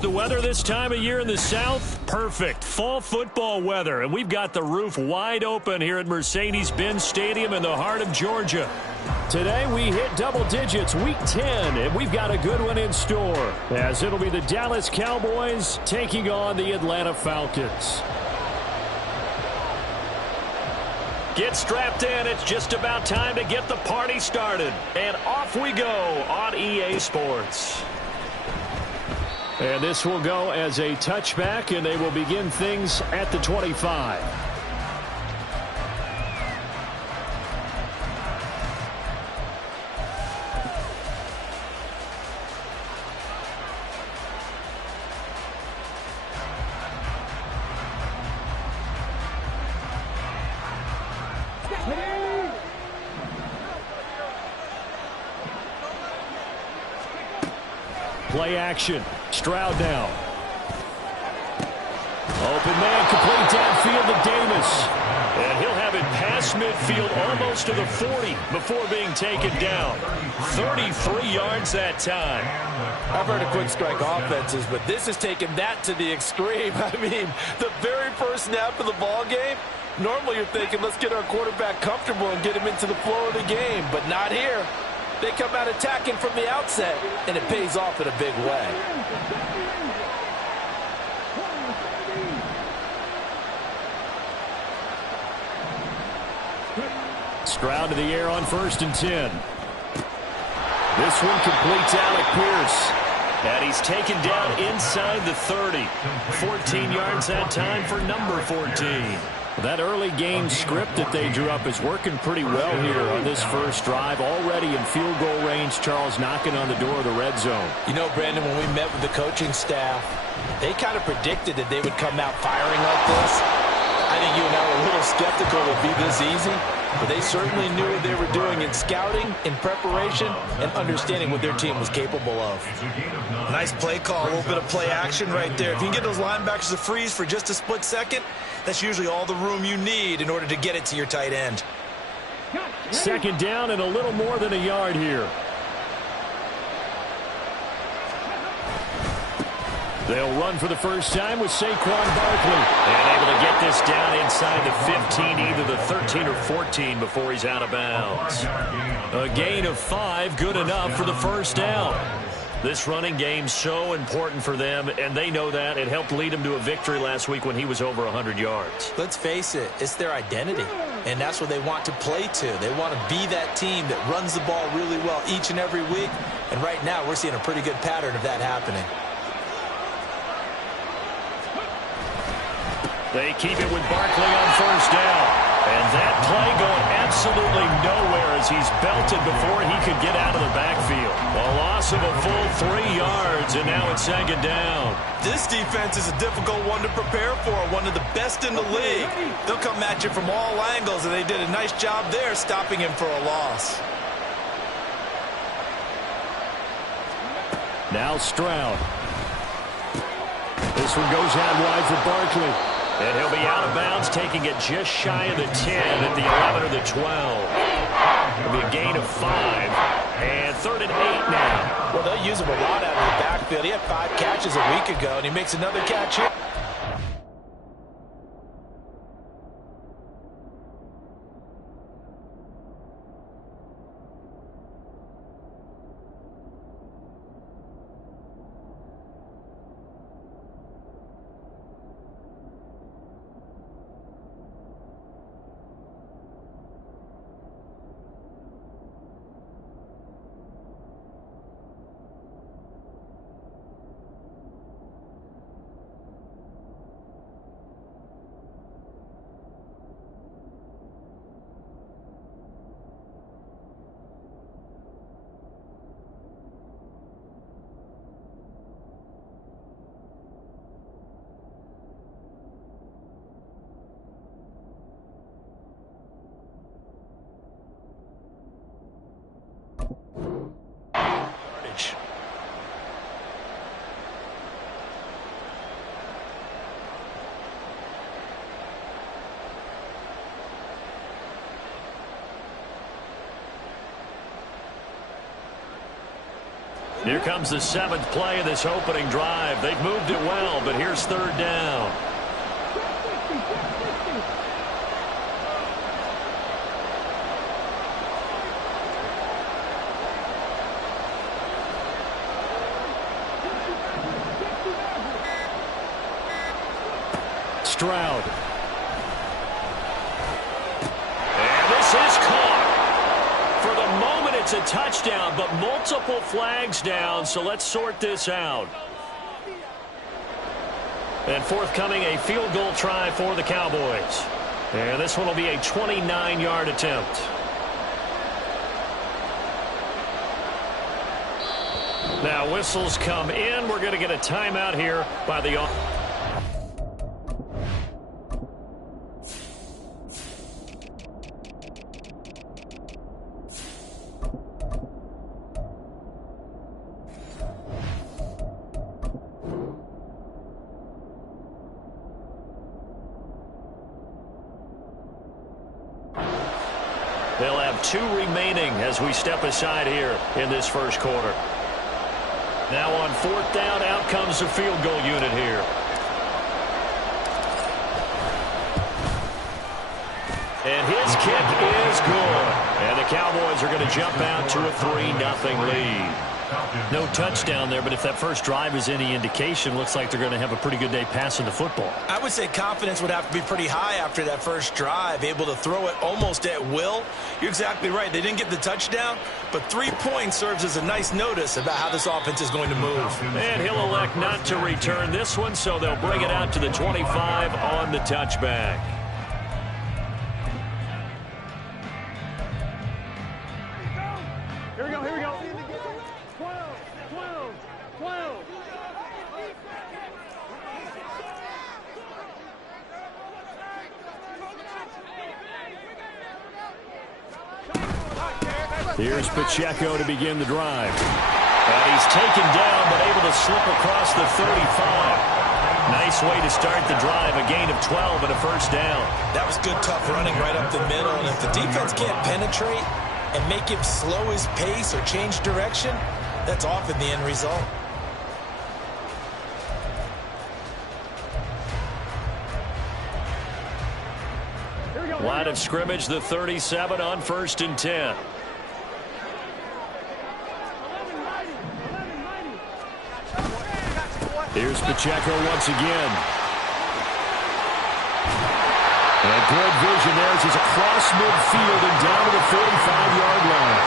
The weather this time of year in the South, perfect. Fall football weather, and we've got the roof wide open here at Mercedes-Benz Stadium in the heart of Georgia. Today we hit double digits, week 10, and we've got a good one in store, as it'll be the Dallas Cowboys taking on the Atlanta Falcons. Get strapped in. It's just about time to get the party started. And off we go on EA Sports. And this will go as a touchback, and they will begin things at the 25. Play action. Stroud now. Open man, complete downfield to Davis. And he'll have it past midfield almost to the 40 before being taken down. 33 yards that time. I've heard of quick strike offenses, but this has taken that to the extreme. I mean, the very first snap of the ball game, normally you're thinking, let's get our quarterback comfortable and get him into the flow of the game, but not here. They come out attacking from the outset, and it pays off in a big way. Stroud to the air on 1st and 10. This one completes Alec Pierce. And he's taken down inside the 30. 14 yards that time for number 14. That early game script that they drew up is working pretty well here on this first drive. Already in field goal range, Charles knocking on the door of the red zone. You know, Brandon, when we met with the coaching staff, they kind of predicted that they would come out firing like this. I think you and I were a little skeptical it would be this easy, but they certainly knew what they were doing in scouting, in preparation, and understanding what their team was capable of. Nice play call, a little bit of play action right there. If you can get those linebackers to freeze for just a split second, that's usually all the room you need in order to get it to your tight end. 2nd down and a little more than a yard here. They'll run for the first time with Saquon Barkley. And able to get this down inside the 15, either the 13 or 14 before he's out of bounds. A gain of 5, good enough for the first down. This running game's so important for them, and they know that. It helped lead them to a victory last week when he was over 100 yards. Let's face it, it's their identity, and that's what they want to play to. They want to be that team that runs the ball really well each and every week, and right now we're seeing a pretty good pattern of that happening. They keep it with Barkley on 1st down. And that play going absolutely nowhere as he's belted before he could get out of the backfield. A loss of a full 3 yards, and now it's 2nd down. This defense is a difficult one to prepare for, one of the best in the league. They'll come at you from all angles, and they did a nice job there stopping him for a loss. Now Stroud. This one goes out wide for Barkley. And he'll be out of bounds, taking it just shy of the 10 at the 11 or the 12. It'll be a gain of 5. And 3rd and 8 now. Well, they'll use him a lot out of the backfield. He had 5 catches a week ago, and he makes another catch here. Here comes the 7th play of this opening drive. They've moved it well, but here's 3rd down. Stroud. And this is caught. For the moment, it's a touchdown, but multiple flags down, so let's sort this out. And forthcoming, a field goal try for the Cowboys. And this one will be a 29-yard attempt. Now whistles come in. We're going to get a timeout here by the offense. They'll have 2 remaining as we step aside here in this first quarter. Now on 4th down, out comes the field goal unit here. And his kick is good. And the Cowboys are going to jump out to a 3-0 lead. No touchdown there, but if that first drive is any indication, looks like they're going to have a pretty good day passing the football. I would say confidence would have to be pretty high after that first drive, able to throw it almost at will. You're exactly right. They didn't get the touchdown, but 3 points serves as a nice notice about how this offense is going to move. And he'll elect not to return this one, so they'll bring it out to the 25 on the touchback. Here we go, here we go. 12. Here's Pacheco to begin the drive. And he's taken down, but able to slip across the 35. Nice way to start the drive, a gain of 12 and a first down. That was good, tough running right up the middle, and if the defense can't penetrate and make him slow his pace or change direction, that's often the end result. Line of scrimmage, the 37 on 1st and 10. Here's Pacheco once again. And good vision there as he's across midfield and down to the 45-yard line.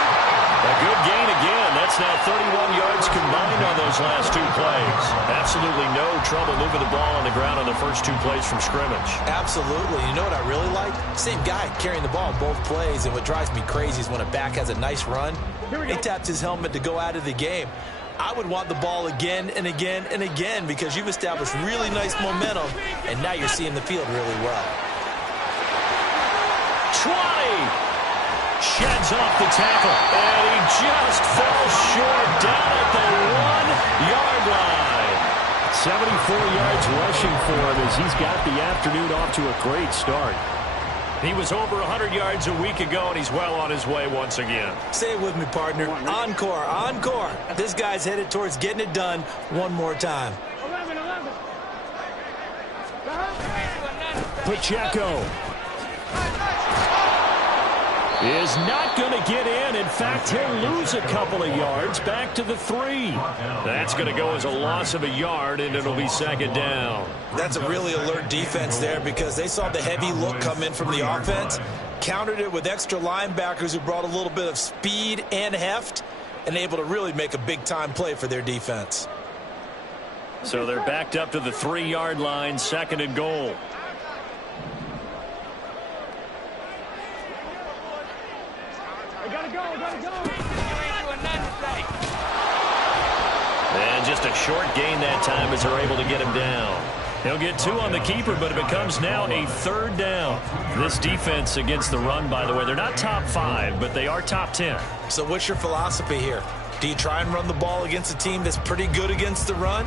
A good gain again. That's now 31 yards combined on those last 2 plays. Absolutely no trouble moving the ball on the ground on the first 2 plays from scrimmage. Absolutely. You know what I really like? Same guy carrying the ball both plays, and what drives me crazy is when a back has a nice run, he taps his helmet to go out of the game. I would want the ball again and again and again because you've established really nice momentum, and now you're seeing the field really well. 20! Sheds off the tackle, and he just fell short down at the 1-yard line. 74 yards rushing for him as he's got the afternoon off to a great start. He was over 100 yards a week ago, and he's well on his way once again. Say it with me, partner. Encore, encore. This guy's headed towards getting it done one more time. 11. Pacheco is not going to get in. In fact, he'll lose a couple of yards back to the 3. That's going to go as a loss of a yard, and it'll be 2nd down. That's a really alert defense there because they saw the heavy look come in from the offense, countered it with extra linebackers who brought a little bit of speed and heft, and able to really make a big-time play for their defense. So they're backed up to the 3-yard line, 2nd and goal. And just a short gain that time as they're able to get him down. He'll get 2 on the keeper, but it becomes now a 3rd down. This defense against the run, by the way, they're not top 5, but they are top 10. So what's your philosophy here? Do you try and run the ball against a team that's pretty good against the run?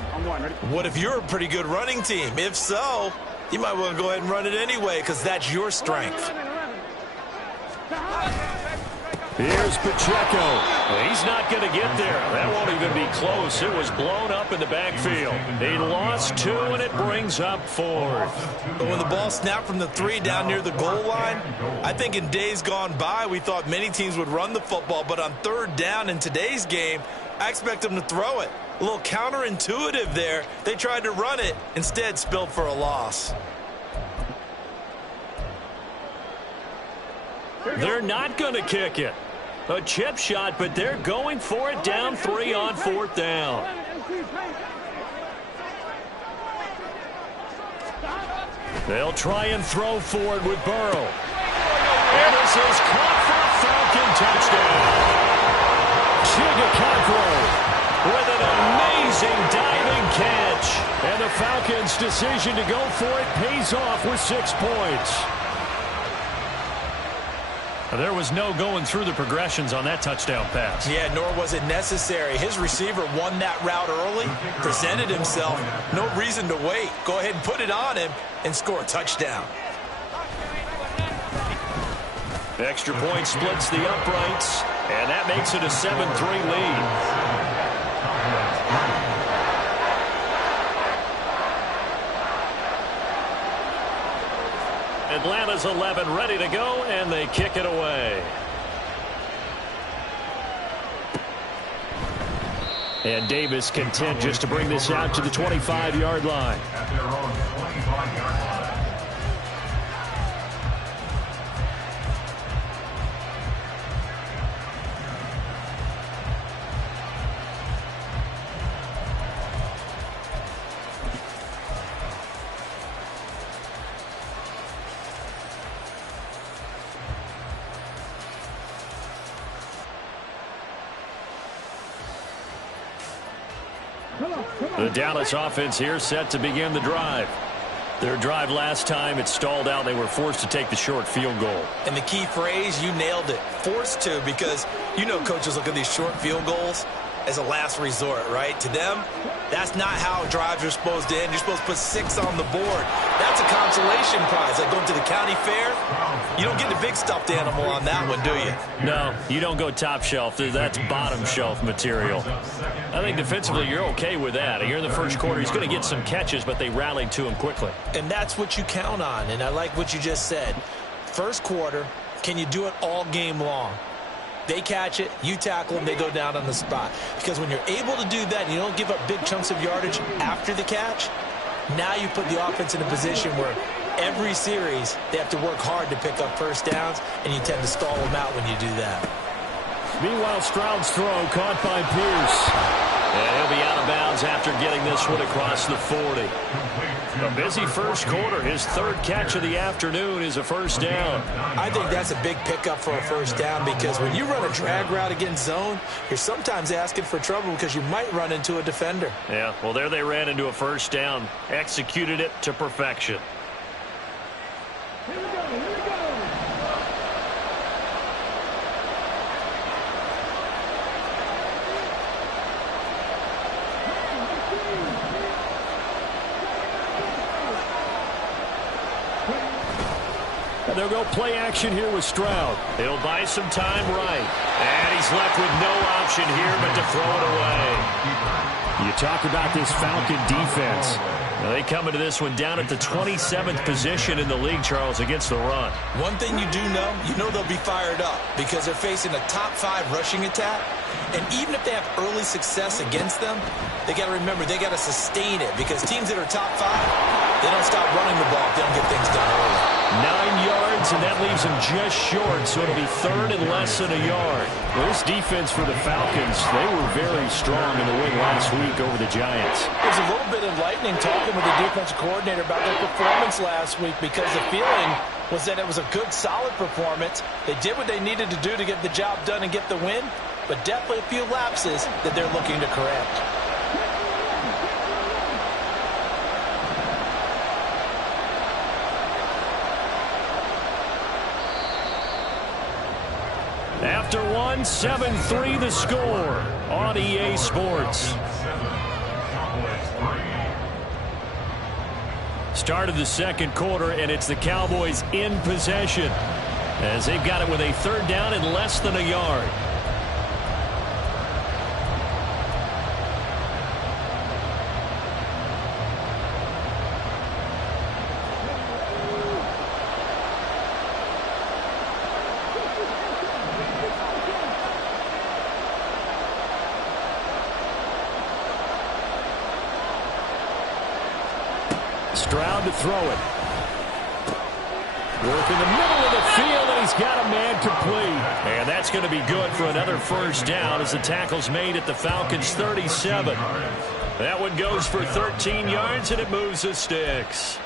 What if you're a pretty good running team? If so, you might want to go ahead and run it anyway because that's your strength. Here's Pacheco. He's not going to get there. That won't even be close. It was blown up in the backfield. He lost 2, and it brings up 4th. But when the ball snapped from the 3 down near the goal line, I think in days gone by, we thought many teams would run the football. But on 3rd down in today's game, I expect them to throw it. A little counterintuitive there. They tried to run it, instead spilled for a loss. They're not going to kick it. A chip shot, but they're going for it down 3 on 4th down. They'll try and throw for it with Burrow. And this is caught for a Falcon touchdown. Chigakakro with an amazing diving catch. And the Falcons' decision to go for it pays off with 6 points. There was no going through the progressions on that touchdown pass. Yeah, nor was it necessary. His receiver won that route early, presented himself. No reason to wait. Go ahead and put it on him and score a touchdown. Extra point splits the uprights, and that makes it a 7-3 lead. Atlanta's 11 ready to go, and they kick it away. And Davis content just to bring this out to the 25-yard line. At their own 25-yard line. The Dallas offense here set to begin the drive. Their drive last time, it stalled out. They were forced to take the short field goal. And the key phrase, you nailed it, forced to, because you know coaches look at these short field goals as a last resort, right? To them, that's not how drives are supposed to end. You're supposed to put 6 on the board. That's a consolation prize. Like going to the county fair, you don't get the big stuffed animal on that one, do you? No, you don't go top shelf. That's bottom shelf material. I think defensively you're okay with that. Here in the first quarter, he's going to get some catches, but they rallied to him quickly. And that's what you count on, and I like what you just said. First quarter, can you do it all game long? They catch it, you tackle them, they go down on the spot. Because when you're able to do that and you don't give up big chunks of yardage after the catch, now you put the offense in a position where every series they have to work hard to pick up first downs, and you tend to stall them out when you do that. Meanwhile, Stroud's throw caught by Pierce. And he'll be out of bounds after getting this one across the 40. A busy first quarter. His 3rd catch of the afternoon is a first down. I think that's a big pickup for a first down, because when you run a drag route against zone, you're sometimes asking for trouble because you might run into a defender. Yeah, well, there they ran into a first down. Executed it to perfection. Here we go, here we go. They'll go play action here with Stroud. He'll buy some time right. And he's left with no option here but to throw it away. You talk about this Falcon defense. Now they come into this one down at the 27th position in the league, Charles, against the run. One thing you know they'll be fired up because they're facing a top 5 rushing attack. And even if they have early success against them, they got to remember they got to sustain it, because teams that are top 5, they don't stop running the ball if they don't get things done early. 9 yards, and that leaves them just short, so it'll be 3rd and less than a yard. Well, this defense for the Falcons, they were very strong in the win last week over the Giants. It was a little bit enlightening talking with the defensive coordinator about their performance last week, because the feeling was that it was a good, solid performance. They did what they needed to do to get the job done and get the win, but definitely a few lapses that they're looking to correct. After one, 7-3 the score on EA Sports. Start of the second quarter, and it's the Cowboys in possession. as they've got it with a third down and less than a yard. Stroud to throw it. Work in the middle of the field, and he's got a man complete. And that's going to be good for another first down as the tackle's made at the Falcons' 37. That one goes for 13 yards, and it moves the sticks.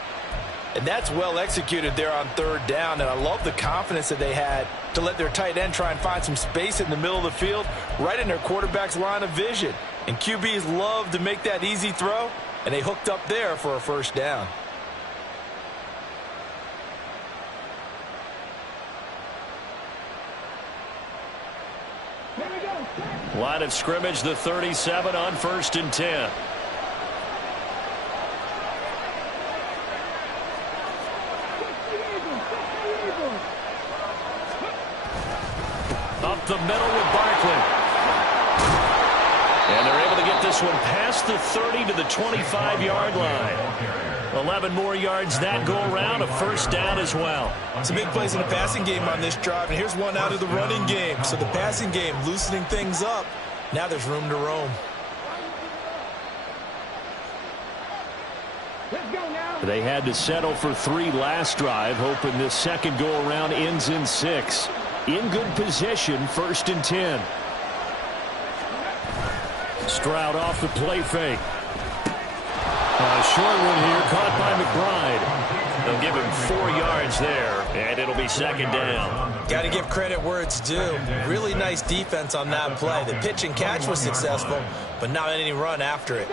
And that's well executed there on third down, and I love the confidence that they had to let their tight end try and find some space in the middle of the field, right in their quarterback's line of vision. And QBs love to make that easy throw, and they hooked up there for a first down. Line of scrimmage, the 37 on 1st and 10. Up the middle with Barkley. And they're able to get this one past the 30 to the 25-yard line. 11 more yards that go around, a first down as well. Some big plays in the passing game on this drive, and here's one out of the running game. So the passing game loosening things up. Now there's room to roam. They had to settle for 3 last drive, hoping this second go-around ends in 6. In good position, 1st and 10. Stroud off the play fake. A short one here, caught by McBride. They'll give him 4 yards there, and it'll be second down. Got to give credit where it's due. Really nice defense on that play. The pitch and catch was successful, but not any run after it.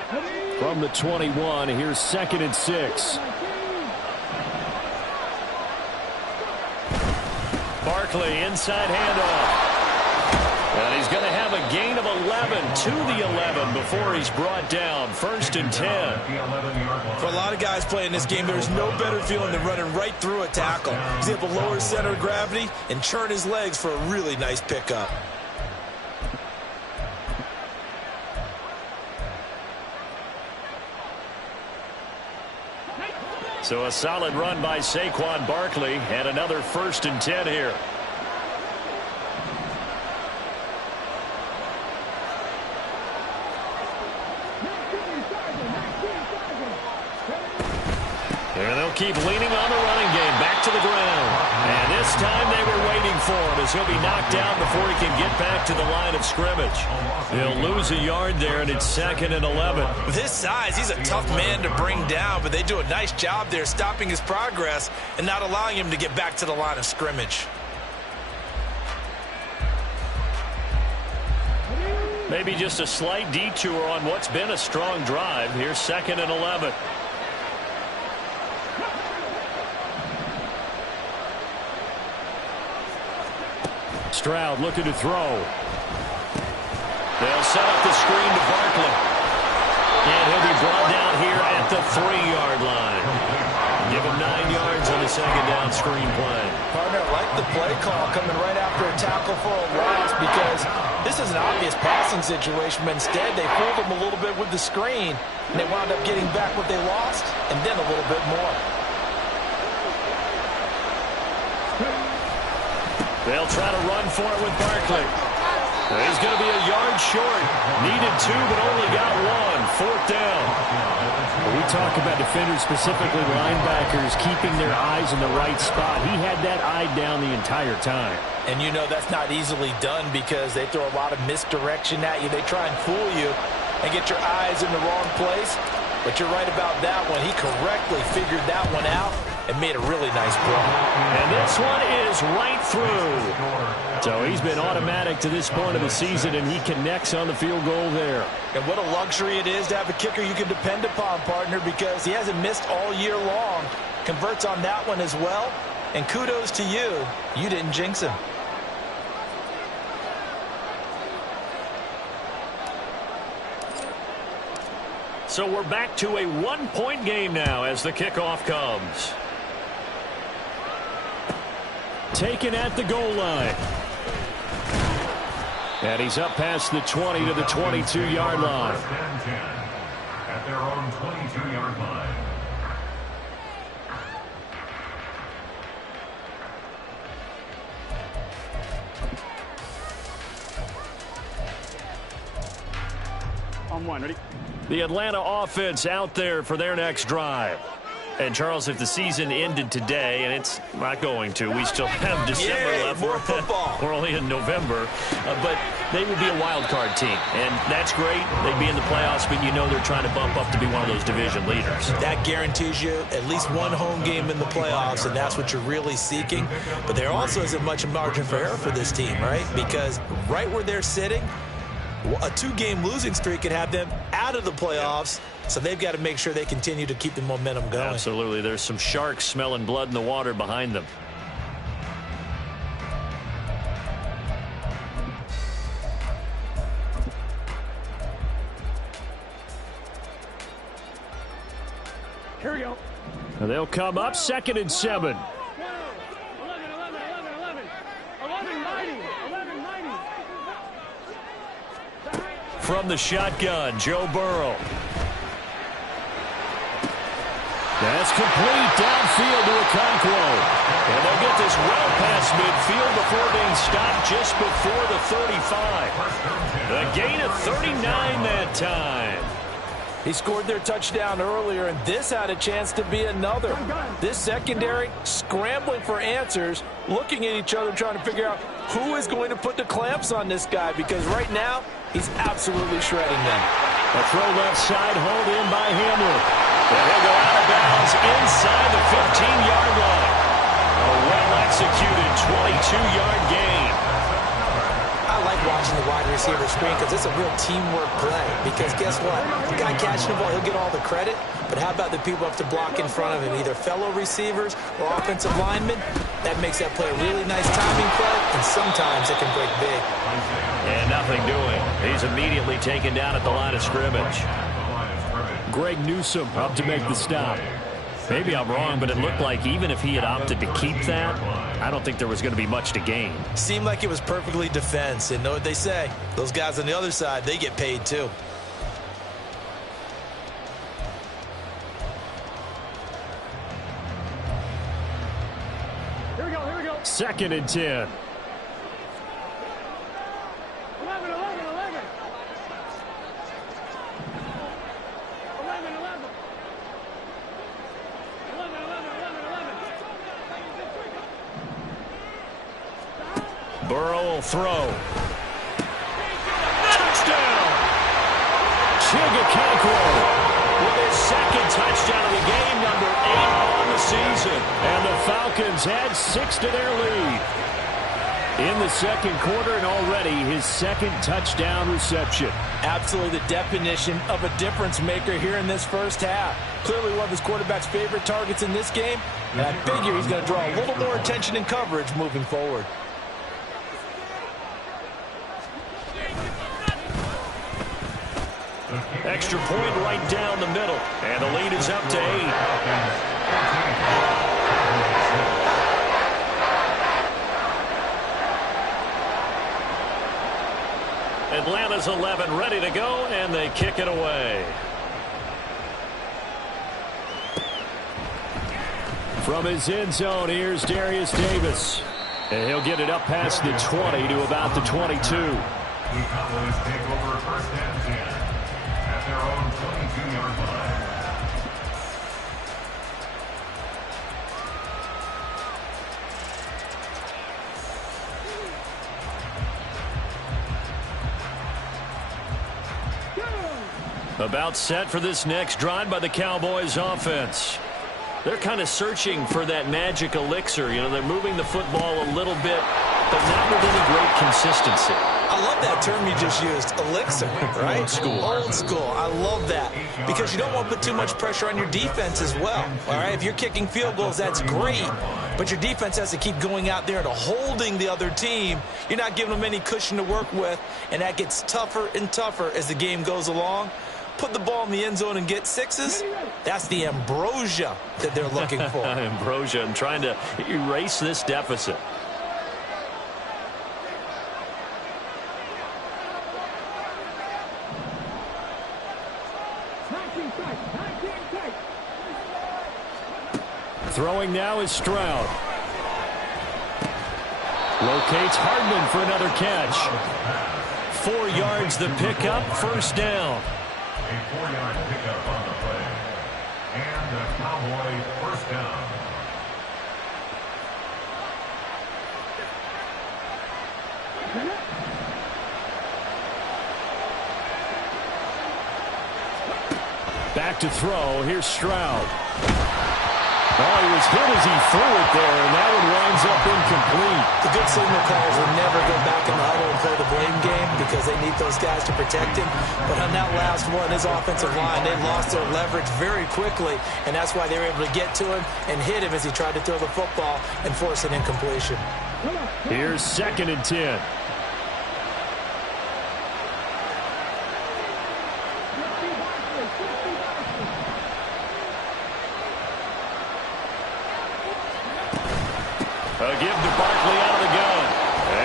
From the 21, here's 2nd and 6. Barkley, inside handoff. And he's going to have a gain of 11 to the 11 before he's brought down. 1st and 10. For a lot of guys playing this game, there's no better feeling than running right through a tackle. He's able to lower his center of gravity and churn his legs for a really nice pickup. So a solid run by Saquon Barkley, and another 1st and 10 here. And they'll keep leaning on the running game. Back to the ground. And this time they were waiting for him as he'll be knocked down before he can get back to the line of scrimmage. They'll lose a yard there, and it's 2nd and 11. With his size, he's a tough man to bring down, but they do a nice job there stopping his progress and not allowing him to get back to the line of scrimmage. Maybe just a slight detour on what's been a strong drive. Here's 2nd and 11. Stroud looking to throw. They'll set up the screen to Barkley. And he'll be brought down here at the 3-yard line. Give him 9 yards on the second down screen play. Partner, I like the play call coming right after a tackle for a loss because this is an obvious passing situation, but instead they fooled him a little bit with the screen, and they wound up getting back what they lost and then a little bit more. They'll try to run for it with Barkley. He's going to be a yard short. Needed 2, but only got 1. 4th down. We talk about defenders, specifically linebackers, keeping their eyes in the right spot. He had that eye down the entire time. And you know that's not easily done because they throw a lot of misdirection at you. They try and fool you and get your eyes in the wrong place. But you're right about that one. He correctly figured that one out and made a really nice blow. And this one is right through. So he's been automatic to this point of the season, and he connects on the field goal there. And what a luxury it is to have a kicker you can depend upon, partner, because he hasn't missed all year long. Converts on that one as well. And kudos to you. You didn't jinx him. So we're back to a 1-point game now as the kickoff comes. taken at the goal line. And he's up past the 20 to the 22-yard line. At their own 22-yard line. On one, ready? The Atlanta offense out there for their next drive. And, Charles, if the season ended today, and it's not going to, we still have December left. More football. We're only in November. But they would be a wild card team. And that's great. They'd be in the playoffs, but you know they're trying to bump up to be one of those division leaders. That guarantees you at least one home game in the playoffs, and that's what you're really seeking. But there also isn't much margin for error for this team, right? Because right where they're sitting, a 2-game losing streak could have them out of the playoffs, so they've got to make sure they continue to keep the momentum going. Absolutely. There's some sharks smelling blood in the water behind them. Here we go. And they'll come up 2nd and 7. 11, 90. From the shotgun, Joe Burrow. That's complete downfield to Okonkwo. And they'll get this well past midfield before being stopped just before the 35. A gain of 39 that time. He scored their touchdown earlier, and this had a chance to be another. This secondary scrambling for answers, looking at each other, trying to figure out who is going to put the clamps on this guy, because right now he's absolutely shredding them. A throw left side, hauled in by Hamler. And he'll go out of bounds inside the 15-yard line. A well-executed 22-yard gain. I like watching the wide receiver screen because it's a real teamwork play. Because guess what? The guy catching the ball, he'll get all the credit. But how about the people up to block in front of him, either fellow receivers or offensive linemen? That makes that play a really nice timing play, and sometimes it can break big. And nothing doing. He's immediately taken down at the line of scrimmage. Greg Newsome up to make the stop. Maybe I'm wrong, but it looked like even if he had opted to keep that, I don't think there was going to be much to gain. Seemed like it was perfectly defense. And know what they say? Those guys on the other side, they get paid too. Here we go. 2nd and 10. 11. Burrow will throw. Touchdown! Okonkwo with his 2nd touchdown of the game, number 8 on the season. And the Falcons add 6 to their lead. In the 2nd quarter, and already his 2nd touchdown reception. Absolutely the definition of a difference maker here in this first half. Clearly one of his quarterback's favorite targets in this game, and I figure he's going to draw a little more attention and coverage moving forward. Extra point right down the middle, and the lead is up to 8. Atlanta's 11 ready to go, and they kick it away. From his end zone, here's Darius Davis. And he'll get it up past the 20 to about the 22. The Cowboys take over 1st and 10 at their own 22-yard line. About set for this next drive by the Cowboys offense. They're kind of searching for that magic elixir. You know, they're moving the football a little bit, but not with any great consistency. I love that term you just used, elixir, right? Old school. Old school. I love that. Because you don't want to put too much pressure on your defense as well. All right, if you're kicking field goals, that's great. But your defense has to keep going out there and holding the other team. You're not giving them any cushion to work with, and that gets tougher and tougher as the game goes along. put the ball in the end zone and get sixes, that's the ambrosia that they're looking for. Ambrosia, and trying to erase this deficit. Throwing now is Stroud. Locates Hardman for another catch. 4 yards the pickup, first down. A 4-yard pickup on the play. And the Cowboys first down. Back to throw. Here's Stroud. Oh, he was hit as he threw it there, and that one winds up incomplete. The good signal calls will never go back in the huddle and play the blame game because they need those guys to protect him. But on that last one, his offensive line, they lost their leverage very quickly, and that's why they were able to get to him and hit him as he tried to throw the football and force an incompletion. Here's 2nd and 10. A give to Barkley out of the gun.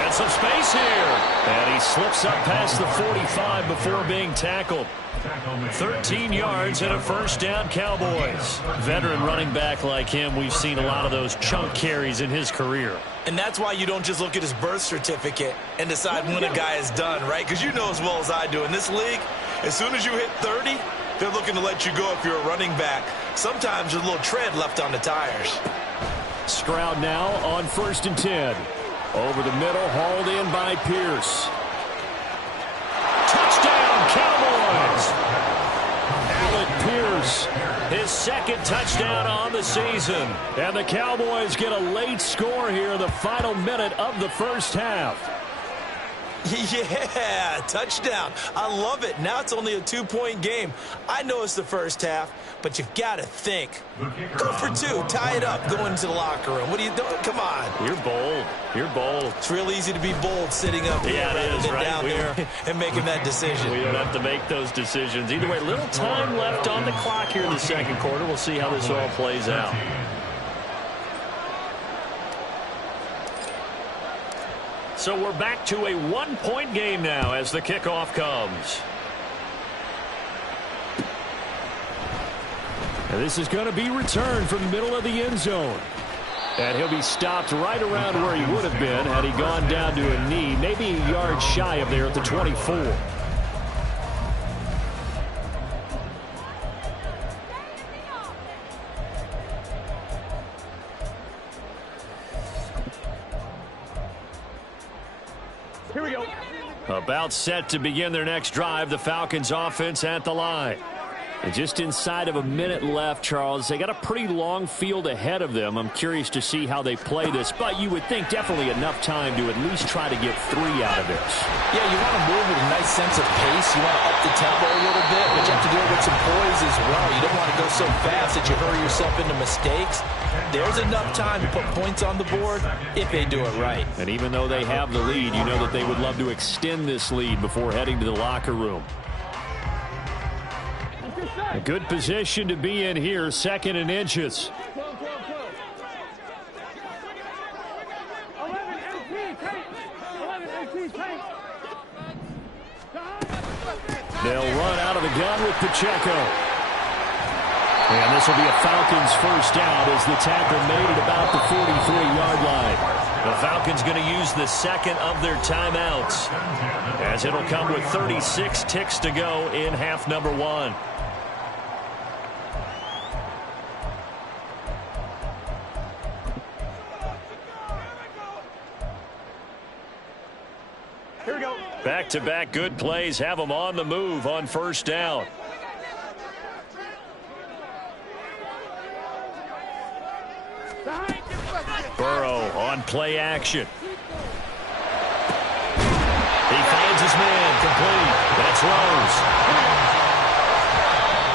And some space here. And he slips up past the 45 before being tackled. 13 yards and a first down, Cowboys. Veteran running back like him, we've seen a lot of those chunk carries in his career. And that's why you don't just look at his birth certificate and decide when a guy is done, right? Because you know as well as I do, in this league, as soon as you hit 30, they're looking to let you go if you're a running back. Sometimes there's a little tread left on the tires. Stroud now on 1st and 10. Over the middle, hauled in by Pierce. Touchdown, Cowboys! Alec Pierce, his 2nd touchdown on the season. And the Cowboys get a late score here in the final minute of the first half. Yeah, touchdown. I love it. Now it's only a 2-point game. I know it's the first half, but you've got to think. Go for 2. Tie it up. Go into the locker room. What are you doing? Come on. You're bold. You're bold. It's real easy to be bold sitting up here rather than down there and making that decision. We don't have to make those decisions. Either way, little time left on the clock here in the second quarter. We'll see how this all plays out. So we're back to a 1-point game now as the kickoff comes. And this is going to be returned from the middle of the end zone. And he'll be stopped right around where he would have been had he gone down to a knee, maybe a yard shy of there at the 24. Here we go. About set to begin their next drive, the Falcons offense at the line. And just inside of a minute left, Charles, they got a pretty long field ahead of them. I'm curious to see how they play this, but you would think definitely enough time to at least try to get 3 out of this. Yeah, you want to move with a nice sense of pace. You want to up the tempo a little bit, but you have to do it with some poise as well. You don't want to go so fast that you hurry yourself into mistakes. There's enough time to put points on the board if they do it right. And even though they have the lead, you know that they would love to extend this lead before heading to the locker room. A good position to be in here, 2nd and inches. They'll run out of the gun with Pacheco. And this will be a Falcons first down as the tackle made at about the 43-yard line. The Falcons going to use the 2nd of their timeouts, as it'll come with 36 ticks to go in half number 1. Here we go. Back-to-back good plays have them on the move on first down. Burrow on play action. He finds his man complete. That's Rose.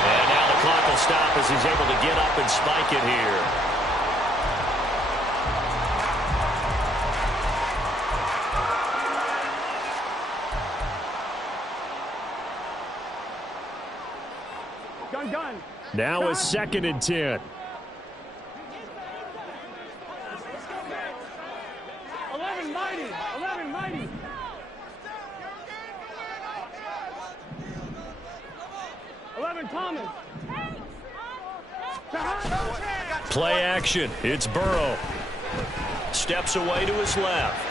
And now the clock will stop as he's able to get up and spike it here. Now a 2nd and 10. 11 Thomas. Play action. It's Burrow. Steps away to his left.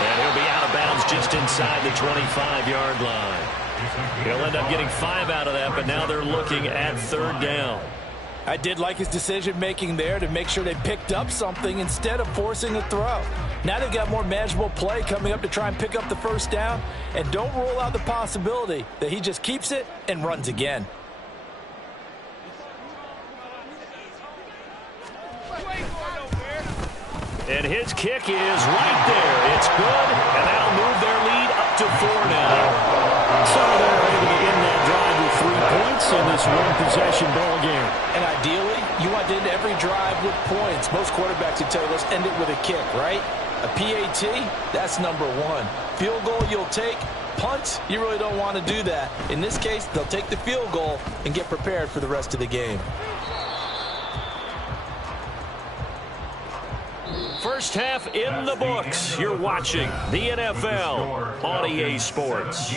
And he'll be out of bounds just inside the 25-yard line. He'll end up getting 5 out of that, but now they're looking at 3rd down. I did like his decision-making there to make sure they picked up something instead of forcing a throw. Now they've got more manageable play coming up to try and pick up the 1st down. And don't rule out the possibility that he just keeps it and runs again. And his kick is right there. It's good, and that'll move their lead up to 4 now. So they're able to end that drive with 3 points in this one-possession ball game. And ideally, you want to end every drive with points. Most quarterbacks would tell you, let's end it with a kick, right? A PAT, that's number 1. Field goal you'll take. Punt, you really don't want to do that. In this case, they'll take the field goal and get prepared for the rest of the game. First half in the books. You're watching the NFL on EA Sports.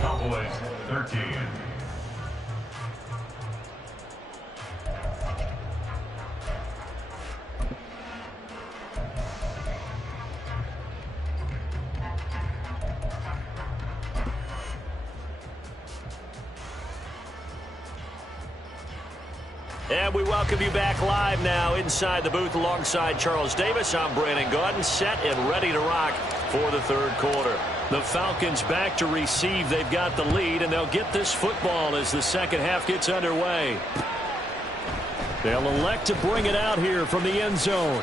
Cowboys 13. And we welcome you back live now inside the booth alongside Charles Davis. I'm Brandon Gaudin, set and ready to rock for the 3rd quarter. The Falcons back to receive. They've got the lead, and they'll get this football as the 2nd half gets underway. They'll elect to bring it out here from the end zone.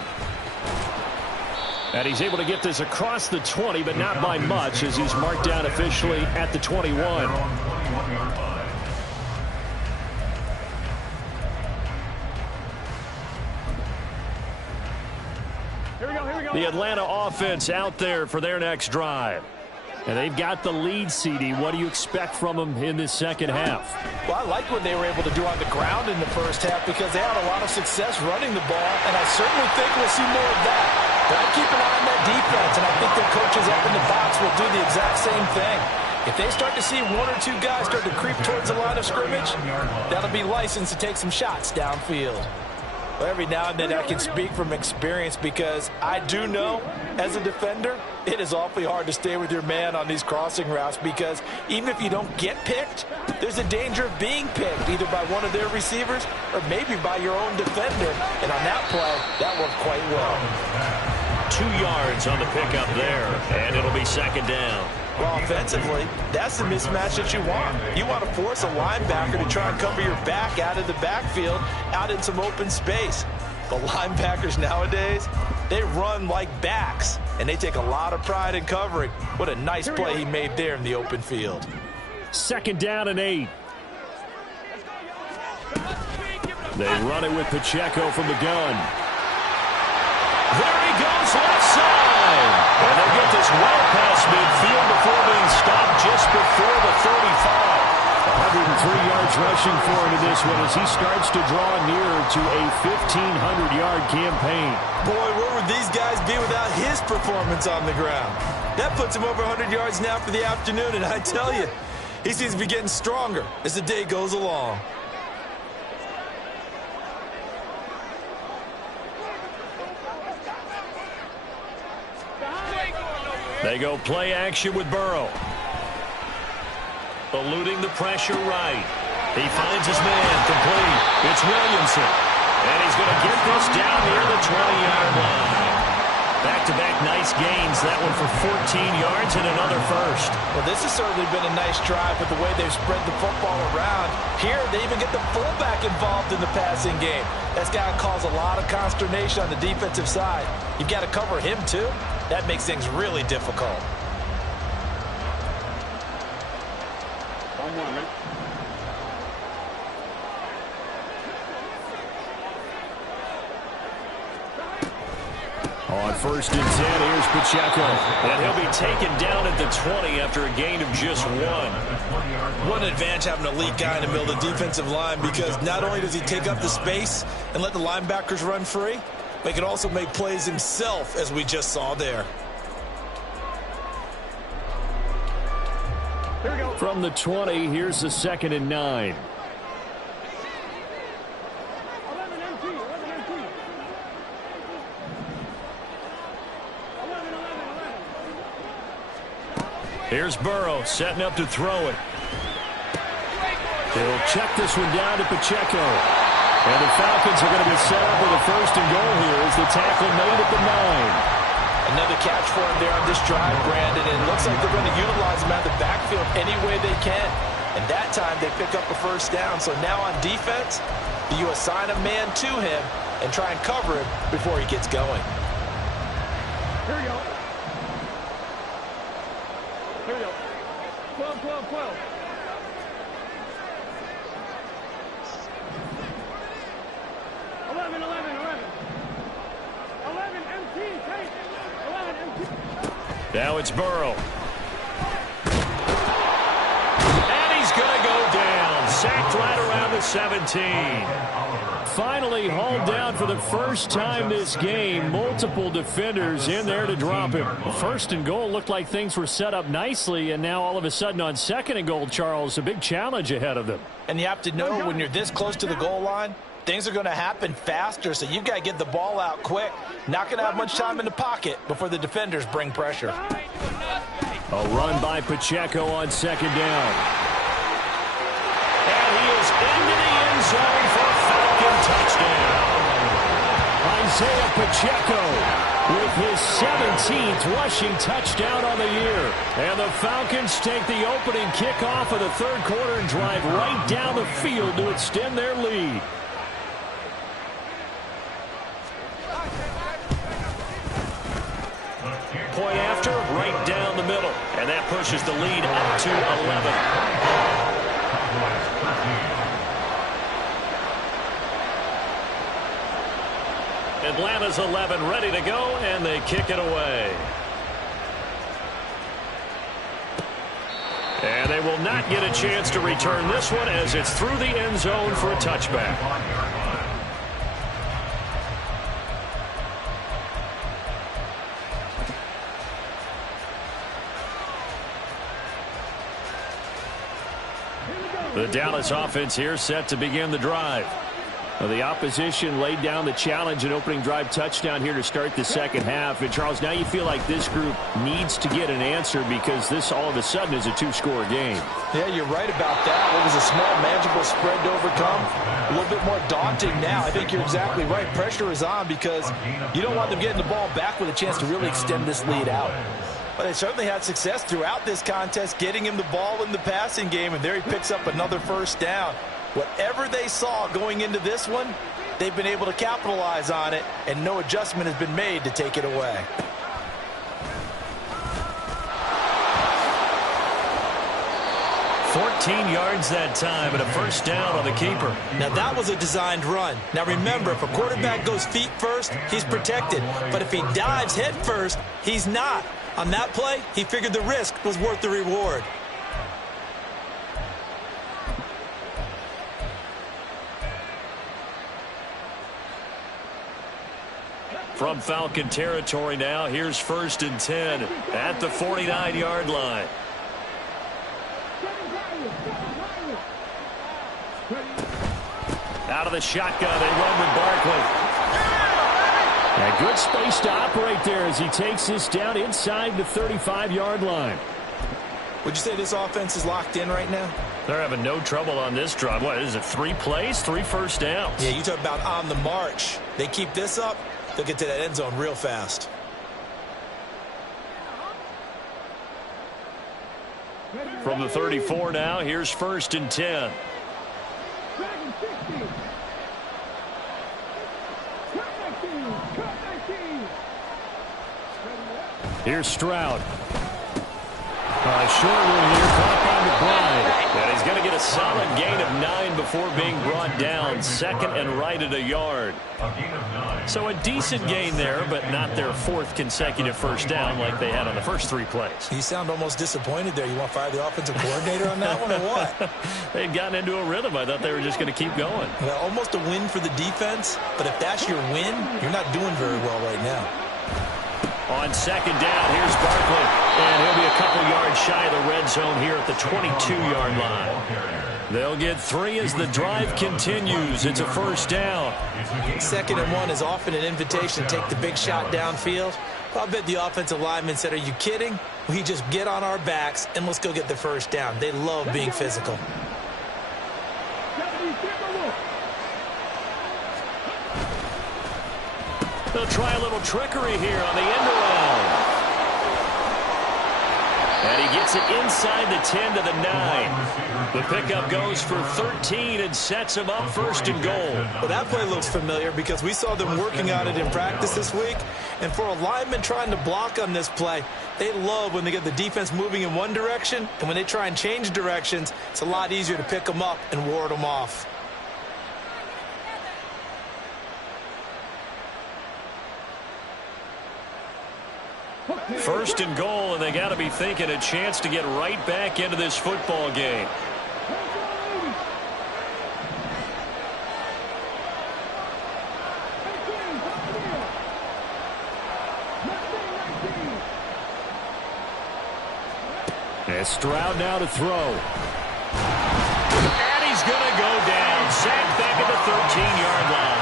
And he's able to get this across the 20, but not by much, as he's marked down officially at the 21. The Atlanta offense out there for their next drive. And they've got the lead, CD. What do you expect from them in this 2nd half? Well, I like what they were able to do on the ground in the 1st half because they had a lot of success running the ball, and I certainly think we'll see more of that. But I keep an eye on that defense, and I think their coaches up in the box will do the exact same thing. If they start to see 1 or 2 guys start to creep towards the line of scrimmage, that'll be licensed to take some shots downfield. Every now and then I can speak from experience because I do know, as a defender, it is awfully hard to stay with your man on these crossing routes because even if you don't get picked, there's a danger of being picked either by one of their receivers or maybe by your own defender. And on that play, that worked quite well. 2 yards on the pickup there, and it'll be 2nd down. Well, offensively, that's the mismatch that you want. You want to force a linebacker to try and cover your back out of the backfield, out in some open space. The linebackers nowadays, they run like backs, and they take a lot of pride in covering. What a nice play he made there in the open field. 2nd down and 8. They run it with Pacheco from the gun. There he goes, left side. And they get this well past midfield before being stopped just before the 35. 103 yards rushing for him in this one as he starts to draw nearer to a 1,500-yard campaign. Boy, where would these guys be without his performance on the ground? That puts him over 100 yards now for the afternoon, and I tell you, he seems to be getting stronger as the day goes along. They go play action with Burrow. Eluding the pressure right. He finds his man complete. It's Williamson. And he's going to get this down near the 20-yard line. Back-to-back nice gains. That one for 14 yards and another first. Well, this has certainly been a nice drive with the way they've spread the football around. Here, they even get the fullback involved in the passing game. That's got to cause a lot of consternation on the defensive side. You've got to cover him, too. That makes things really difficult. On 1st and 10, here's Pacheco. And he'll be taken down at the 20 after a gain of just 1. What an advantage having an elite guy in the middle of the defensive line, because not only does he take up the space and let the linebackers run free, but he can also make plays himself, as we just saw there. Here we go. From the 20, here's the 2nd and 9. 11 empty. 11 empty. 11. Here's Burrow setting up to throw it. He'll check this one down to Pacheco. And the Falcons are going to be set up with a 1st and goal here as the tackle made at the 9. Another catch for him there on this drive, Brandon, and it looks like they're going to utilize him out of the backfield any way they can. And that time they pick up a 1st down. So now on defense, you assign a man to him and try and cover him before he gets going. Here we go. Here we go. 12, 12, 12. 11, 11, 11. 11 empty. Take. 11 empty. Now it's Burrow. And he's going to go down. Sacked right around the 17. Finally hauled down for the first time this game. Multiple defenders in there to drop him. 1st and goal looked like things were set up nicely, and now all of a sudden on 2nd and goal, Charles, a big challenge ahead of them. And you have to know when you're this close to the goal line, things are going to happen faster, so you've got to get the ball out quick. Not going to have much time in the pocket before the defenders bring pressure. A run by Pacheco on 2nd down. And he is into the end zone for a Falcon touchdown. Isaiah Pacheco with his 17th rushing touchdown on the year. And the Falcons take the opening kickoff of the 3rd quarter and drive right down the field to extend their lead. Point after, right down the middle. And that pushes the lead up to 11. Atlanta's 11 ready to go, and they kick it away. And they will not get a chance to return this one as it's through the end zone for a touchback. The Dallas offense here set to begin the drive. The opposition laid down the challenge and opening drive touchdown here to start the 2nd half. And, Charles, now you feel like this group needs to get an answer because this all of a sudden is a 2-score game. Yeah, you're right about that. What was a small, manageable spread to overcome? A little bit more daunting now. I think you're exactly right. Pressure is on because you don't want them getting the ball back with a chance to really extend this lead out. But they certainly had success throughout this contest, getting him the ball in the passing game, and there he picks up another 1st down. Whatever they saw going into this one, they've been able to capitalize on it, and no adjustment has been made to take it away. $14 yards that time and a 1st down on the keeper. Now that was a designed run. Now remember, if a quarterback goes feet first, he's protected. But if he dives head first, he's not. On that play, he figured the risk was worth the reward. From Falcon territory now, here's 1st and 10 at the 49-yard line. Out of the shotgun, they run with Barkley. And good space to operate there as he takes this down inside the 35-yard line. Would you say this offense is locked in right now? They're having no trouble on this drive. What is it, 3 plays, 3 first downs? Yeah, you talk about on the march. They keep this up, they'll get to that end zone real fast. From the 34 now, here's 1st and 10. Here's Stroud. Short one here, caught by McBride. And he's going to get a solid gain of 9 before being brought down. Second and right at a yard. So a decent gain there, but not their 4th consecutive first down like they had on the first 3 plays. You sound almost disappointed there. You want to fire the offensive coordinator on that one or what? They'd gotten into a rhythm. I thought they were just going to keep going. Well, almost a win for the defense, but if that's your win, you're not doing very well right now. On second down, here's Barkley. And he'll be a couple yards shy of the red zone here at the 22-yard line. They'll get 3 as the drive continues. It's a first down. 2nd and 1 is often an invitation to take the big shot downfield. I bet the offensive lineman said, are you kidding? We just get on our backs and let's go get the first down. They love being physical. They'll try a little trickery here on the end around. And he gets it inside the 10 to the 9. The pickup goes for 13 and sets him up 1st and goal. Well, that play looks familiar because we saw them working on it in practice this week. And for a lineman trying to block on this play, they love when they get the defense moving in one direction. And when they try and change directions, it's a lot easier to pick them up and ward them off. First and goal, and they got to be thinking a chance to get right back into this football game. And Stroud now to throw. And he's going to go down. Sacked back at the 13-yard line.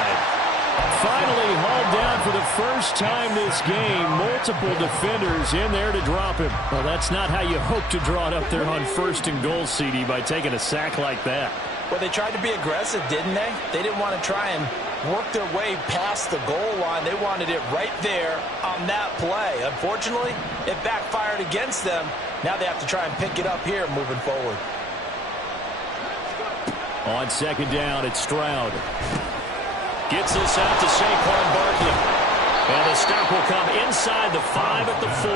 Finally hauled down for the first time this game. Multiple defenders in there to drop him. Well, that's not how you hope to draw it up there on 1st and goal, CD, by taking a sack like that. Well, they tried to be aggressive, didn't they? They didn't want to try and work their way past the goal line. They wanted it right there on that play. Unfortunately, it backfired against them. Now they have to try and pick it up here moving forward. On second down, it's Stroud. Gets this out to Saquon Barkley. And the stop will come inside the 5 at the 4.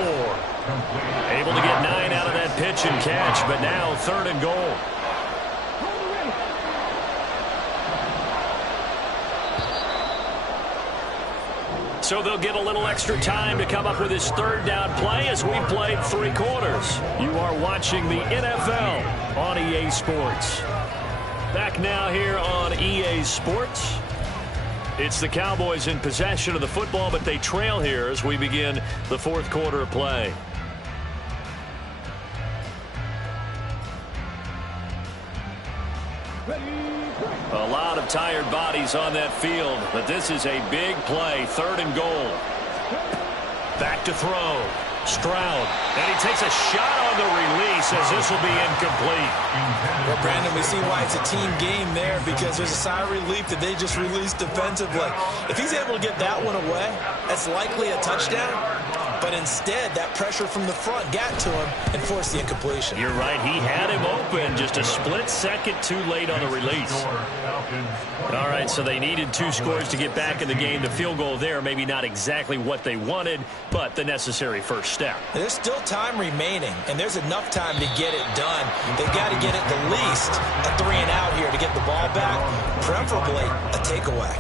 Able to get 9 out of that pitch and catch, but now 3rd and goal. So they'll get a little extra time to come up with his 3rd down play as we played 3 quarters. You are watching the NFL on EA Sports. Back now here on EA Sports. It's the Cowboys in possession of the football, but they trail here as we begin the 4th quarter of play. A lot of tired bodies on that field, but this is a big play. 3rd and goal. Back to throw. Stroud. And he takes a shot on the release as this will be incomplete. Well, Brandon, we see why it's a team game there because there's a sigh of relief that they just released defensively. If he's able to get that one away, that's likely a touchdown. But instead, that pressure from the front got to him and forced the incompletion. You're right. He had him open. Just a split second too late on the release. All right, so they needed 2 scores to get back in the game. The field goal there, maybe not exactly what they wanted, but the necessary first step. There's still time remaining, and there's enough time to get it done. They've got to get at the least a 3 and out here to get the ball back, preferably a takeaway.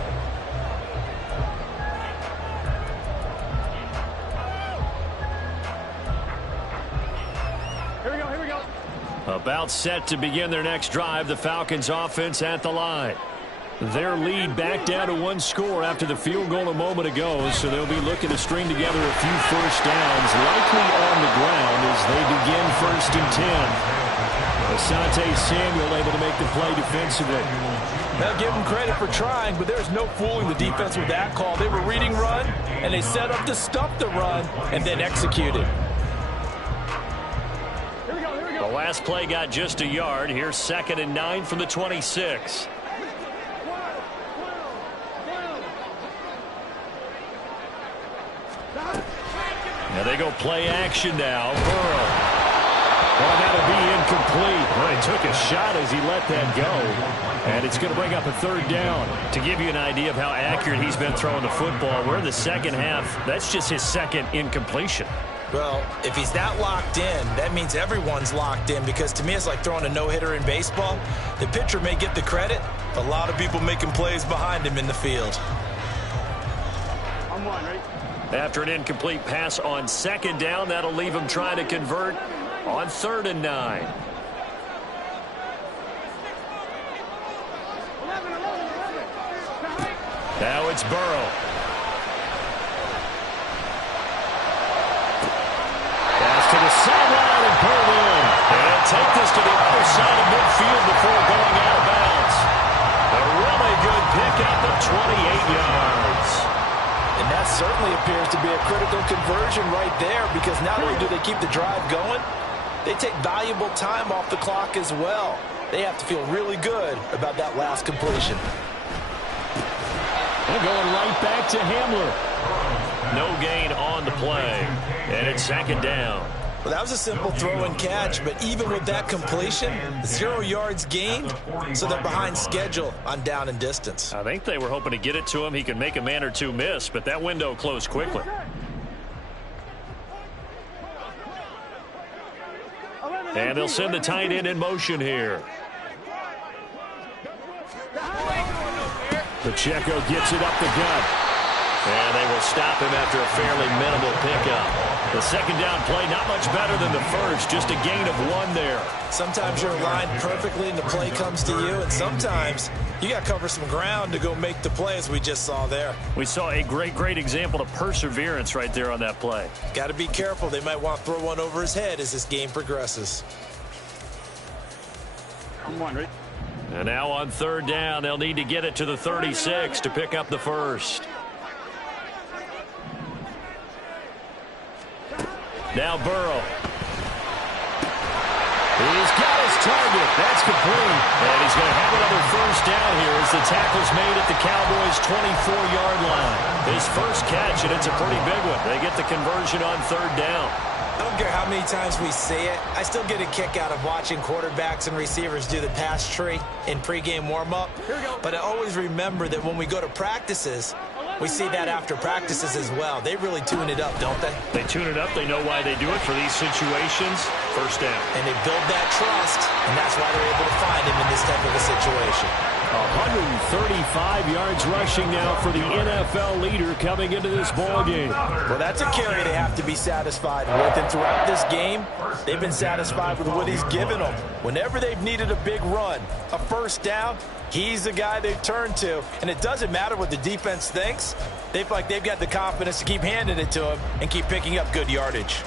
About set to begin their next drive, the Falcons offense at the line. Their lead back down to 1 score after the field goal a moment ago, so they'll be looking to string together a few first downs, likely on the ground as they begin 1st and 10. Asante Samuel able to make the play defensively. They'll give them credit for trying, but there's no fooling the defense with that call. They were reading run, and they set up to stop the run and then executed. The last play got just a yard. Here's 2nd and 9 from the 26. Now they go play action now. Burrow. Well, that'll be incomplete. Well, he took a shot as he let that go. And it's going to bring up a 3rd down. To give you an idea of how accurate he's been throwing the football, we're in the second half. That's just his 2nd incompletion. Well, if he's that locked in, that means everyone's locked in, because to me it's like throwing a no-hitter in baseball. The pitcher may get the credit, but a lot of people making plays behind him in the field. I'm one, right? After an incomplete pass on second down, that'll leave him trying to convert on 3rd and 9. 11. Now it's Burrow. Pass to the sideline and pulled in. And take this to the other side of midfield before going out of bounds. A really good pickup of 28 yards. And that certainly appears to be a critical conversion right there, because not only do they keep the drive going, they take valuable time off the clock as well. They have to feel really good about that last completion. They're going right back to Hamler. No gain on the play. And it's 2nd down. Well, that was a simple throw and catch, but even with that completion, 0 yards gained, so they're behind schedule on down and distance. I think they were hoping to get it to him. He could make a man or two miss, but that window closed quickly. And they'll send the tight end in motion here. Pacheco gets it up the gut. And they will stop him after a fairly minimal pickup. The 2nd down play, not much better than the first, just a gain of 1 there. Sometimes you're aligned perfectly and the play comes to you, and sometimes you got to cover some ground to go make the play, as we just saw there. We saw a great example of perseverance right there on that play. Got to be careful. They might want to throw one over his head as this game progresses. I'm one, right? And now on 3rd down, they'll need to get it to the 36 to pick up the first. Now Burrow. He's got his target. That's complete. And he's going to have another first down here as the tackle's made at the Cowboys' 24-yard line. His first catch, and it's a pretty big one. They get the conversion on 3rd down. I don't care how many times we say it, I still get a kick out of watching quarterbacks and receivers do the pass tree in pregame warm-up. But I always remember that when we go to practices, we see that after practices as well. They really tune it up, don't they? They tune it up. They know why they do it for these situations. First down. And they build that trust, and that's why they're able to find him in this type of a situation. 135 yards rushing now for the NFL leader coming into this ball game. Well, that's a carry they have to be satisfied with. And throughout this game, they've been satisfied with what he's given them. Whenever they've needed a big run, a first down, he's the guy they've turned to. And it doesn't matter what the defense thinks. They feel like they've got the confidence to keep handing it to him and keep picking up good yardage.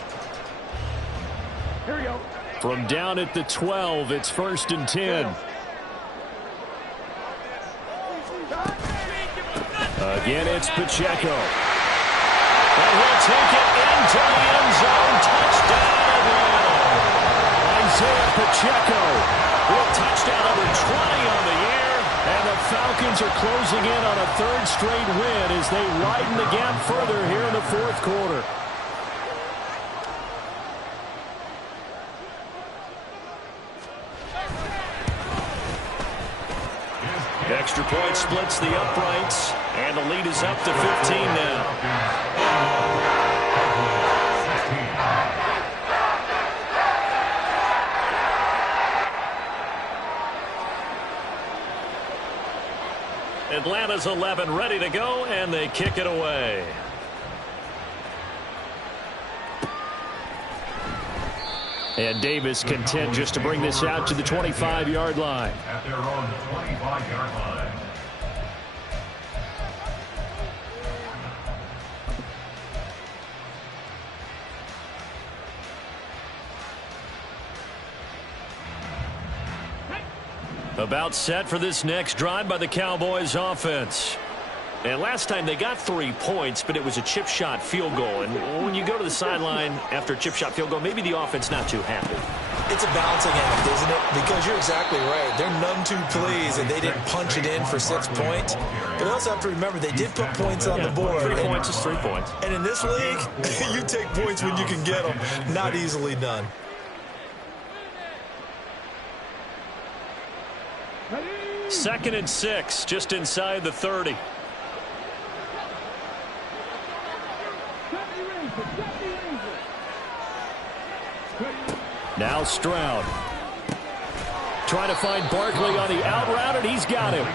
Here we go. From down at the 12, it's 1st and 10. Again, it's Pacheco. And he'll take it into the end zone. Touchdown, Atlanta. Isaiah Pacheco with touchdown number 20 on the year. And the Falcons are closing in on a 3rd straight win as they widen the gap further here in the 4th quarter. Extra point splits the uprights, and the lead is up to 15 now. Atlanta's 11 ready to go, and they kick it away. And Davis content just to bring this out to the 25-yard line. At their own 25-yard line. About set for this next drive by the Cowboys offense. And last time they got 3 points, but it was a chip shot field goal. And when you go to the sideline after a chip shot field goal, maybe the offense not too happy. It's a balancing act, isn't it? Because you're exactly right. They're none too pleased that they didn't punch it in for 6 points. But also have to remember they did put points on the board. 3 points is 3 points. And in this league, you take points when you can get them. Not easily done. Second and 6, just inside the 30. Now Stroud. Trying to find Barkley on the out route, and he's got him.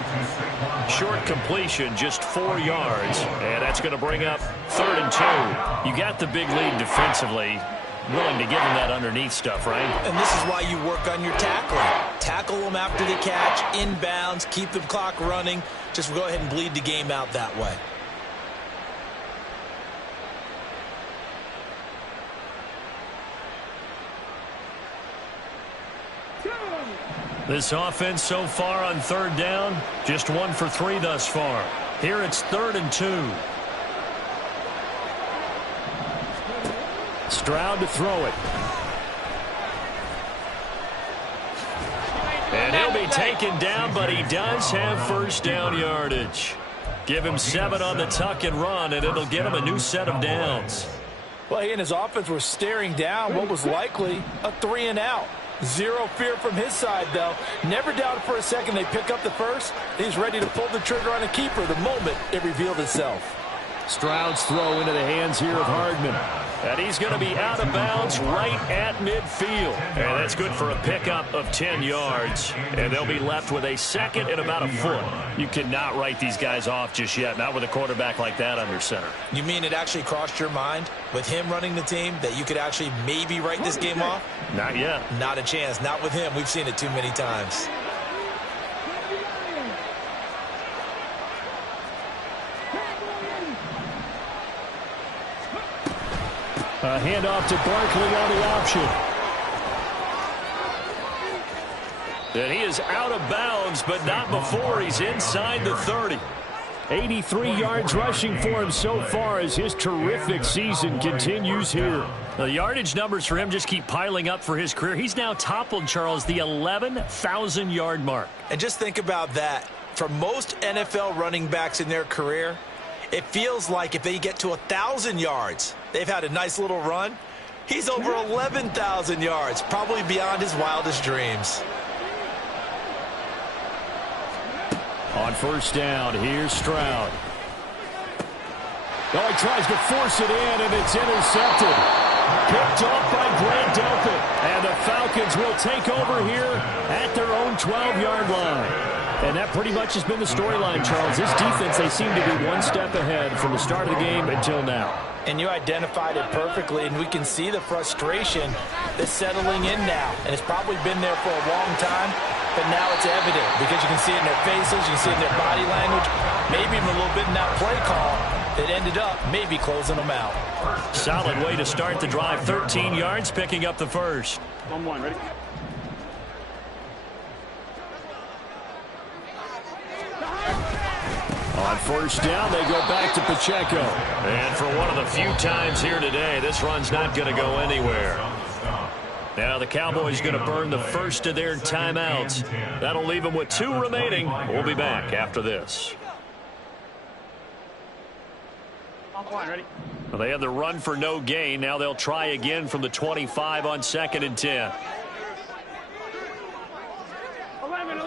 Short completion, just 4 yards, and that's going to bring up 3rd and 2. You got the big lead defensively. Willing to give him that underneath stuff, right? And this is why you work on your tackling. Tackle them after the catch, inbounds, keep the clock running. Just go ahead and bleed the game out that way. This offense so far on 3rd down, just 1 for 3 thus far. Here it's 3rd and 2. Stroud to throw it. And he'll be taken down, but he does have 1st down yardage. Give him 7 on the tuck and run, and it'll get him a new set of downs. Well, he and his offense were staring down what was likely a 3 and out. Zero fear from his side, though. Never doubted for a second they pick up the first. He's ready to pull the trigger on a keeper the moment it revealed itself. Stroud's throw into the hands here of Hardman. And he's going to be out of bounds right at midfield. And that's good for a pickup of 10 yards. And they'll be left with a 2nd and about a foot. You cannot write these guys off just yet, not with a quarterback like that under center. You mean it actually crossed your mind with him running the team that you could actually maybe write this game off? Not yet. Not a chance. Not with him. We've seen it too many times. A handoff to Barkley on the option. And he is out of bounds, but not before he's inside the 30. 83 yards rushing for him so far as his terrific season continues here. The yardage numbers for him just keep piling up for his career. He's now toppled, Charles, the 11,000-yard mark. And just think about that. For most NFL running backs in their career, it feels like if they get to 1,000 yards, they've had a nice little run. He's over 11,000 yards, probably beyond his wildest dreams. On 1st down, here's Stroud. Oh, he tries to force it in, and it's intercepted. Picked off by Grant Delpit. And the Falcons will take over here at their own 12-yard line. And that pretty much has been the storyline, Charles. This defense, they seem to be one step ahead from the start of the game until now. And you identified it perfectly, and we can see the frustration that's settling in now. And it's probably been there for a long time, but now it's evident because you can see it in their faces, you can see it in their body language, maybe even a little bit in that play call that ended up maybe closing them out. Solid way to start the drive. 13 yards, picking up the first. 1-1, ready? On 1st down, they go back to Pacheco. And for one of the few times here today, this run's not going to go anywhere. Now the Cowboys going to burn the first of their timeouts. That'll leave them with 2 remaining. We'll be back after this. Ready? Well, they had the run for no gain. Now they'll try again from the 25 on 2nd and 10. 11.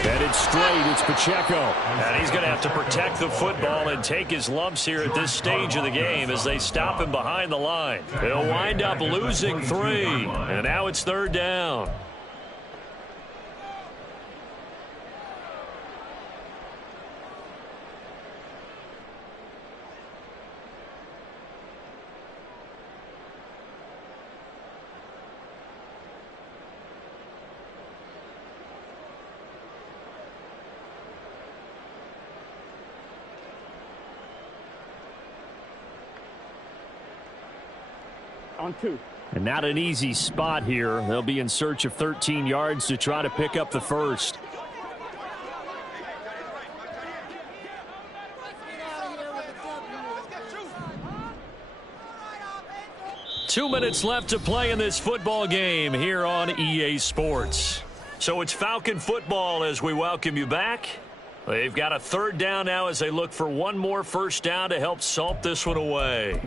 Headed straight, it's Pacheco. And he's going to have to protect the football and take his lumps here at this stage of the game as they stop him behind the line. They'll wind up losing 3. And now it's 3rd down. On 2. And not an easy spot here. They'll be in search of 13 yards to try to pick up the first. Two minutes left to play in this football game here on EA Sports. So it's Falcon football as we welcome you back. They've got a 3rd down now as they look for one more 1st down to help salt this one away.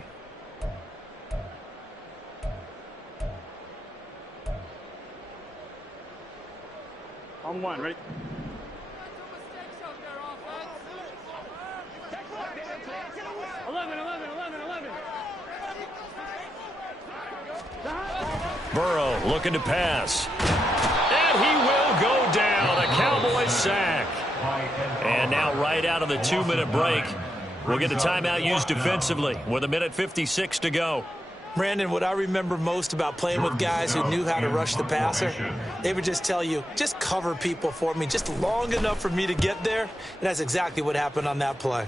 On 1, ready? Burrow looking to pass. And he will go down. A Cowboys sack. And now right out of the 2-minute break, we'll get a timeout used defensively with 1:56 to go. Brandon, what I remember most about playing with guys who knew how to rush the passer, they would just tell you, just cover people for me, just long enough for me to get there. And that's exactly what happened on that play.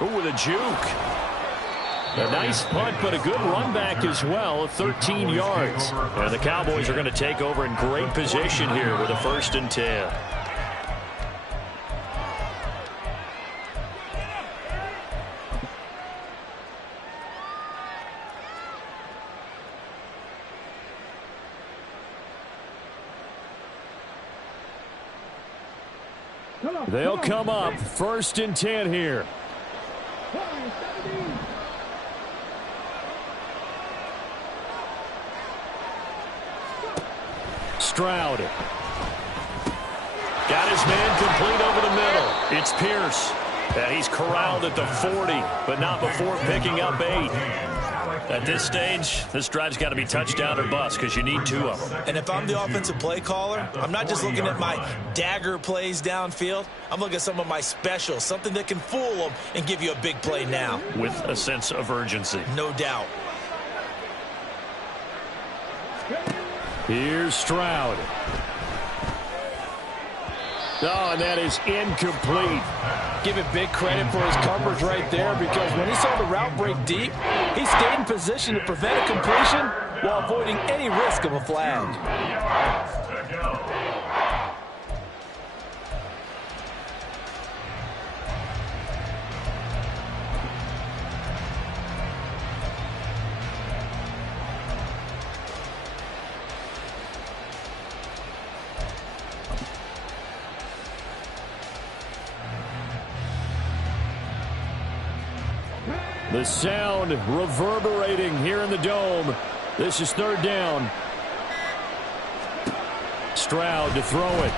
Ooh, with a juke. A nice punt, but a good run back as well, 13 yards. And the Cowboys are going to take over in great position here with a 1st and 10. They'll come up 1st and 10 here. Stroud. Got his man complete over the middle. It's Pierce. He's corralled at the 40, but not before picking up 8. At this stage, this drive's got to be touchdown or bust because you need 2 of them. And if I'm the offensive play caller, I'm not just looking at my dagger plays downfield. I'm looking at some of my specials, something that can fool them and give you a big play now. With a sense of urgency. No doubt. Here's Stroud. Oh, and that is incomplete. Give it big credit for his coverage right there, because when he saw the route break deep, he stayed in position to prevent a completion while avoiding any risk of a flag. The sound reverberating here in the dome. This is 3rd down. Stroud to throw it.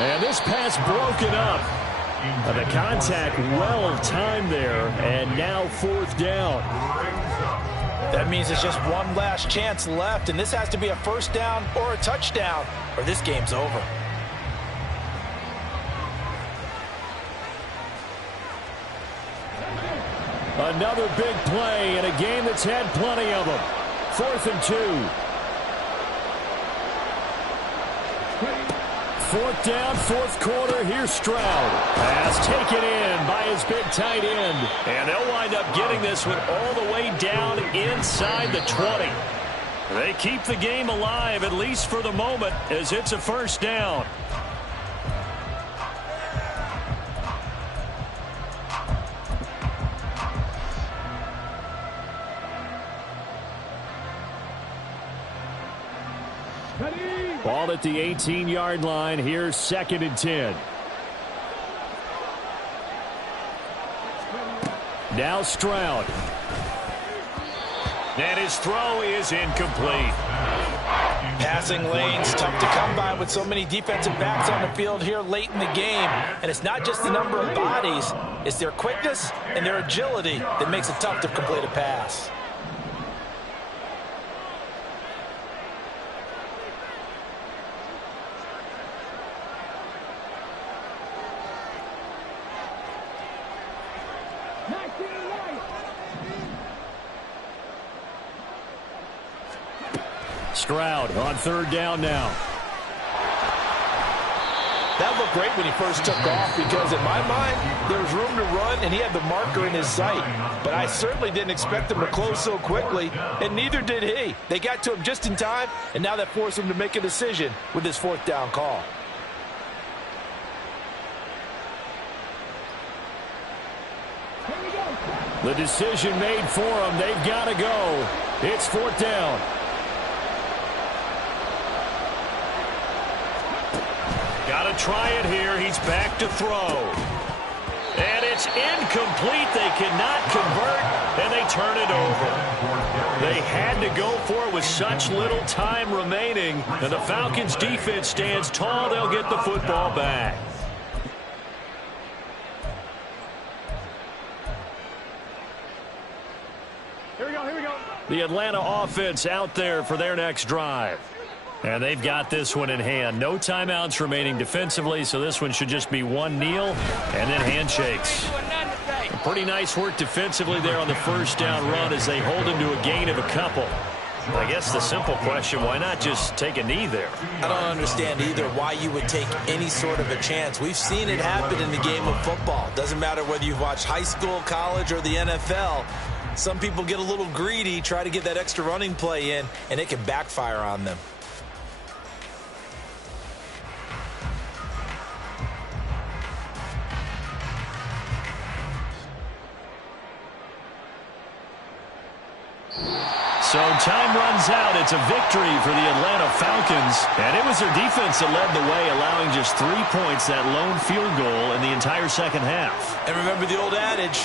And this pass broken up. The contact well timed there, and now 4th down. That means it's just one last chance left, and this has to be a 1st down or a touchdown, or this game's over. Another big play in a game that's had plenty of them. 4th and 2. 4th down, 4th quarter. Here's Stroud. Pass taken in by his big tight end. And they'll wind up getting this one all the way down inside the 20. They keep the game alive, at least for the moment, as it's a 1st down. Ball at the 18-yard line. Here's 2nd and 10. Now Stroud. And his throw is incomplete. Passing lanes, tough to come by with so many defensive backs on the field here late in the game. And it's not just the number of bodies, it's their quickness and their agility that makes it tough to complete a pass. Stroud on 3rd down now. That looked great when he first took off, because in my mind, there was room to run and he had the marker in his sight. But I certainly didn't expect him to close so quickly, and neither did he. They got to him just in time, and now that forced him to make a decision with his 4th down call. The decision made for them. They've got to go. It's 4th down. Got to try it here. He's back to throw. And it's incomplete. They cannot convert, and they turn it over. They had to go for it with such little time remaining. And the Falcons' defense stands tall. They'll get the football back. The Atlanta offense out there for their next drive. And they've got this one in hand. No timeouts remaining defensively, so this one should just be one kneel and then handshakes. Pretty nice work defensively there on the first down run as they hold him to a gain of a couple. I guess the simple question, why not just take a knee there? I don't understand either why you would take any sort of a chance. We've seen it happen in the game of football. Doesn't matter whether you've watched high school, college, or the NFL. Some people get a little greedy, try to get that extra running play in, and it can backfire on them. So time runs out. It's a victory for the Atlanta Falcons. And it was their defense that led the way, allowing just 3 points, that lone field goal in the entire second half. And remember the old adage,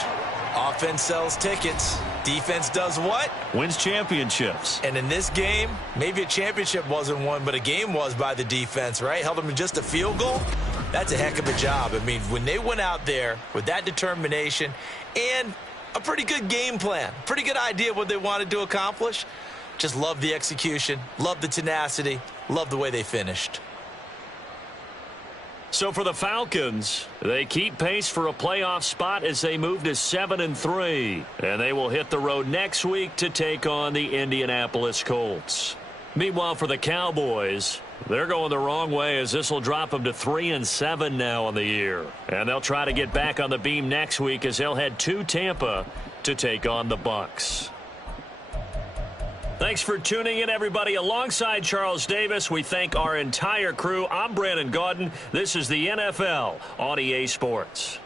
offense sells tickets. Defense does what? Wins championships. And in this game, maybe a championship wasn't won, but a game was by the defense, right? Held them to just a field goal. That's a heck of a job. I mean, when they went out there with that determination and a pretty good game plan, pretty good idea what they wanted to accomplish. Just love the execution, love the tenacity, love the way they finished. So for the Falcons, they keep pace for a playoff spot as they move to 7-3. And they will hit the road next week to take on the Indianapolis Colts. Meanwhile, for the Cowboys, they're going the wrong way as this will drop them to 3-7 now on the year. And they'll try to get back on the beam next week as they'll head to Tampa to take on the Bucs. Thanks for tuning in, everybody. Alongside Charles Davis, we thank our entire crew. I'm Brandon Gaudin. This is the NFL on EA Sports.